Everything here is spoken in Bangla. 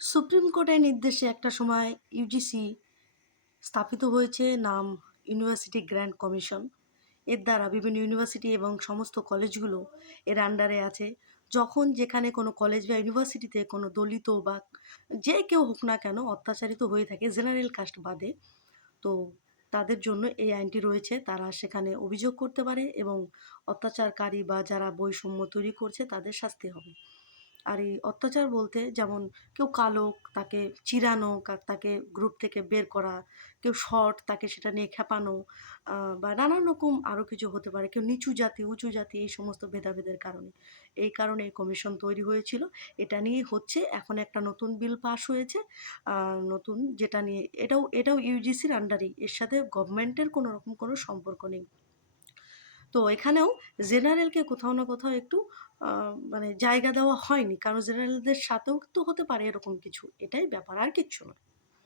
সুপ্রিম কোর্টের নির্দেশে একটা সময় ইউজিসি স্থাপিত হয়েছে, নাম ইউনিভার্সিটি গ্র্যান্ট কমিশন। এর দ্বারা বিভিন্ন ইউনিভার্সিটি এবং সমস্ত কলেজগুলো এর আন্ডারে আছে। যখন যেখানে কোনো কলেজ বা ইউনিভার্সিটিতে কোনো দলিত বা যে কেউ হোক না কেন অত্যাচারিত হয়ে থাকে জেনারেল কাস্ট বাদে, তো তাদের জন্য এই আইনটি রয়েছে। তারা সেখানে অভিযোগ করতে পারে এবং অত্যাচারকারী বা যারা বৈষম্য তৈরি করছে তাদের শাস্তি হবে। আর এই অত্যাচার বলতে যেমন কেউ কালো, তাকে চিরানো, তাকে গ্রুপ থেকে বের করা, কেউ শর্ট তাকে সেটা নিয়ে খেপানো, বা নানান রকম আরও কিছু হতে পারে। কেউ নিচু জাতি, উঁচু জাতি, এই সমস্ত ভেদাভেদের কারণে। এই কারণে এই কমিশন তৈরি হয়েছিল। এটা নিয়ে হচ্ছে এখন একটা নতুন বিল পাস হয়েছে। নতুন যেটা নিয়ে এটাও ইউজিসির আন্ডারেই। এর সাথে গভর্নমেন্টের কোনো রকম কোনো সম্পর্ক নেই। তো এখানেও জেনারেলকে কোথাও না কোথাও একটু মানে জায়গা দেওয়া হয়নি। কারণ জেনারেলদের সাথেও তো হতে পারে এরকম কিছু। এটাই ব্যাপার, আর কিচ্ছু না।